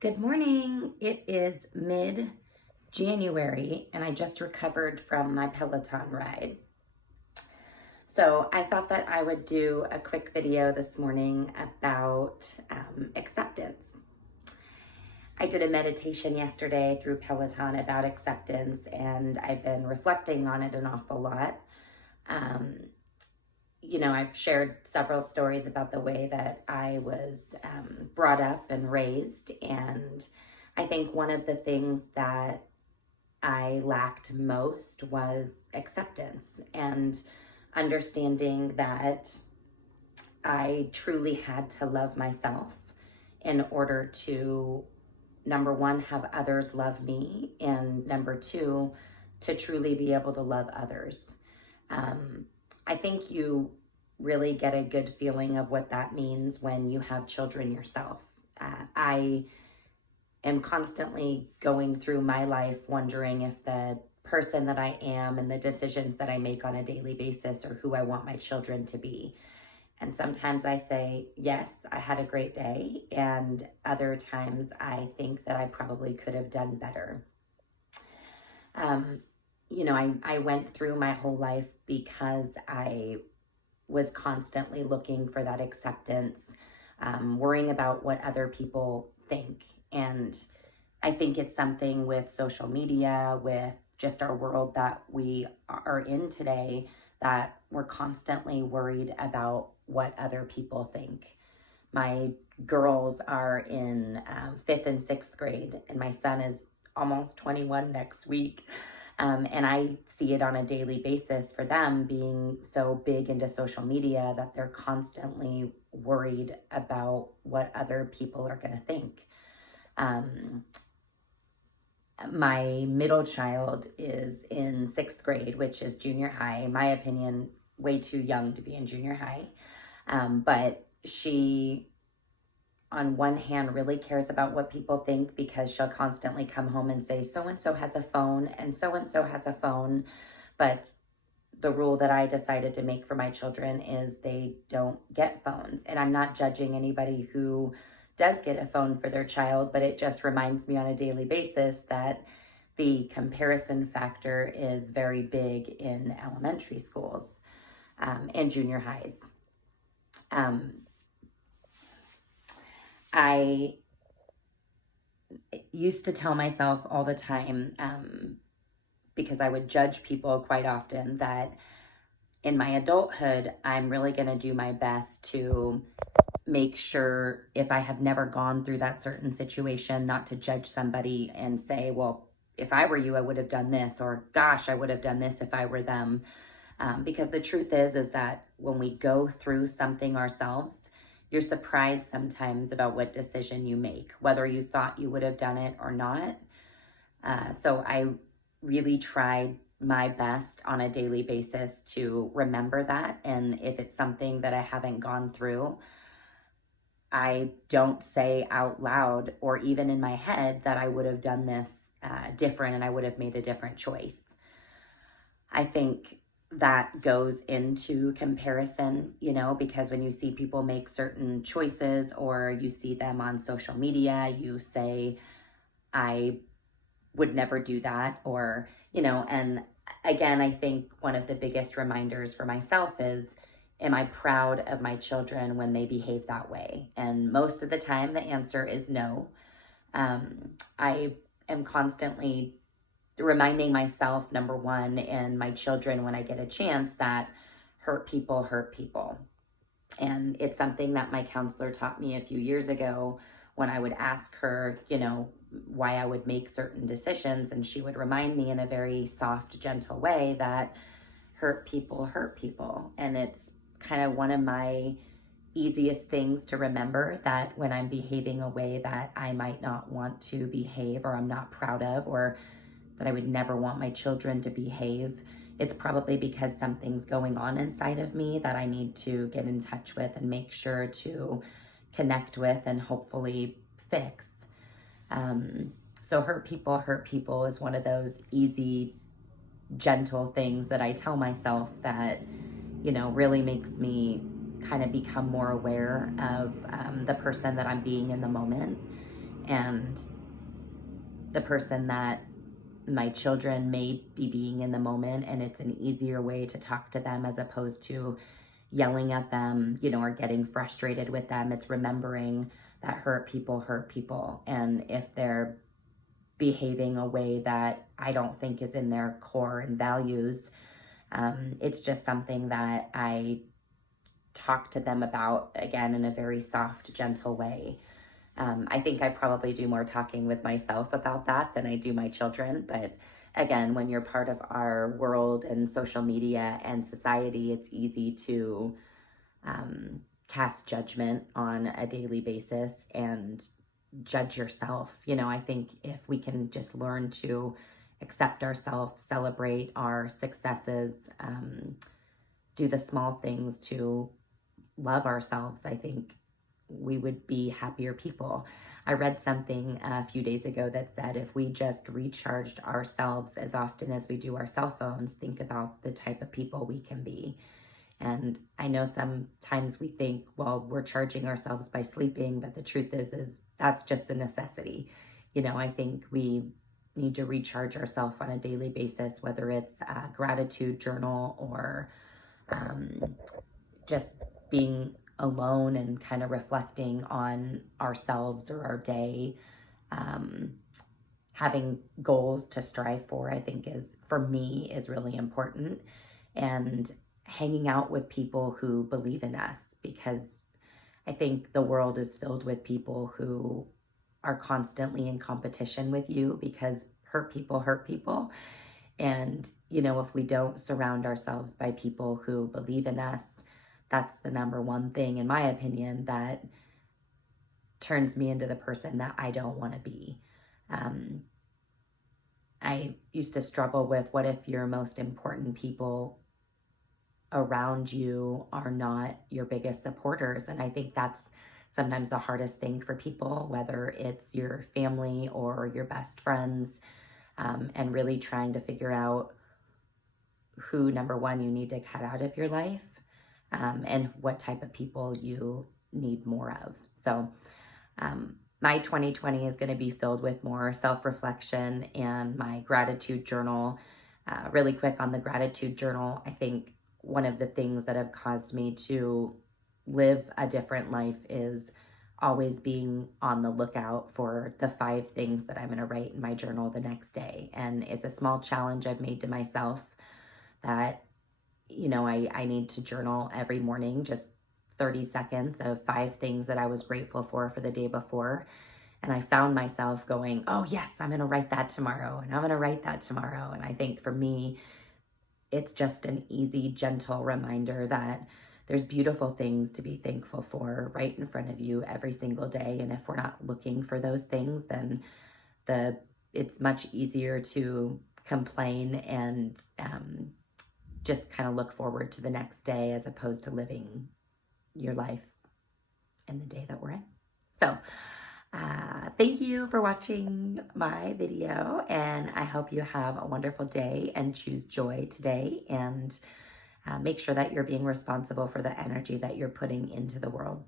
Good morning. It is mid-January and I just recovered from my Peloton ride. So I thought that I would do a quick video this morning about acceptance. I did a meditation yesterday through Peloton about acceptance, and I've been reflecting on it an awful lot. Um, I've shared several stories about the way that I was brought up and raised. And I think one of the things that I lacked most was acceptance and understanding that I truly had to love myself in order to, number one, have others love me, and number two, to truly be able to love others. I think you really get a good feeling of what that means when you have children yourself. I am constantly going through my life wondering if the person that I am and the decisions that I make on a daily basis are who I want my children to be. And sometimes I say, yes, I had a great day. And other times I think that I probably could have done better. I went through my whole life because I was constantly looking for that acceptance, worrying about what other people think. And I think it's something with social media, with just our world that we are in today, that we're constantly worried about what other people think. My girls are in fifth and sixth grade, and my son is almost 21 next week. And I see it on a daily basis for them being so big into social media that they're constantly worried about what other people are going to think. My middle child is in sixth grade, which is junior high. In my opinion, way too young to be in junior high. But she, on one hand, really cares about what people think, because she'll constantly come home and say, so-and-so has a phone and so-and-so has a phone. But the rule that I decided to make for my children is they don't get phones. And I'm not judging anybody who does get a phone for their child, but it just reminds me on a daily basis that the comparison factor is very big in elementary schools and junior highs. I used to tell myself all the time, because I would judge people quite often, that in my adulthood, I'm really going to do my best to make sure, if I have never gone through that certain situation, not to judge somebody and say, well, if I were you, I would have done this, or gosh, I would have done this if I were them. Because the truth is that when we go through something ourselves, you're surprised sometimes about what decision you make, whether you thought you would have done it or not. So I really tried my best on a daily basis to remember that. And if it's something that I haven't gone through, I don't say out loud or even in my head that I would have done this different and I would have made a different choice. I think that goes into comparison, because when you see people make certain choices or you see them on social media, you say, I would never do that. Or, and again, I think one of the biggest reminders for myself is, am I proud of my children when they behave that way? And most of the time the answer is no. I am constantly reminding myself, number one, and my children when I get a chance, that hurt people. And it's something that my counselor taught me a few years ago when I would ask her, why I would make certain decisions. And she would remind me in a very soft, gentle way that hurt people. And it's kind of one of my easiest things to remember, that when I'm behaving a way that I might not want to behave, or I'm not proud of, or that I would never want my children to behave, it's probably because something's going on inside of me that I need to get in touch with and make sure to connect with and hopefully fix. So hurt people is one of those easy, gentle things that I tell myself that, really makes me kind of become more aware of the person that I'm being in the moment. And the person that my children may be being in the moment, and it's an easier way to talk to them as opposed to yelling at them, or getting frustrated with them. It's remembering that hurt people. And if they're behaving a way that I don't think is in their core and values, it's just something that I talk to them about, again, in a very soft, gentle way. I think I probably do more talking with myself about that than I do my children. But again, when you're part of our world and social media and society, it's easy to cast judgment on a daily basis and judge yourself. I think if we can just learn to accept ourselves, celebrate our successes, do the small things to love ourselves, I think we would be happier people. I read something a few days ago that said if we just recharged ourselves as often as we do our cell phones, think about the type of people we can be. And I know sometimes we think, well, we're charging ourselves by sleeping, but the truth is that's just a necessity. I think we need to recharge ourselves on a daily basis, whether it's a gratitude journal or just being alone and kind of reflecting on ourselves or our day. Having goals to strive for, I think for me is really important. And hanging out with people who believe in us, because I think the world is filled with people who are constantly in competition with you because hurt people. And, if we don't surround ourselves by people who believe in us, that's the number one thing, in my opinion, that turns me into the person that I don't want to be. I used to struggle with, what if your most important people around you are not your biggest supporters? And I think that's sometimes the hardest thing for people, whether it's your family or your best friends, and really trying to figure out who, number one, you need to cut out of your life, and what type of people you need more of. So my 2020 is going to be filled with more self-reflection and my gratitude journal. Really quick on the gratitude journal, I think one of the things that have caused me to live a different life is always being on the lookout for the 5 things that I'm going to write in my journal the next day. And it's a small challenge I've made to myself that, I need to journal every morning, just 30 seconds of 5 things that I was grateful for the day before. And I found myself going, oh yes, I'm going to write that tomorrow, and I'm going to write that tomorrow. And I think for me, it's just an easy, gentle reminder that there's beautiful things to be thankful for right in front of you every single day. And if we're not looking for those things, then it's much easier to complain and just kind of look forward to the next day as opposed to living your life in the day that we're in. So thank you for watching my video, and I hope you have a wonderful day and choose joy today, and make sure that you're being responsible for the energy that you're putting into the world.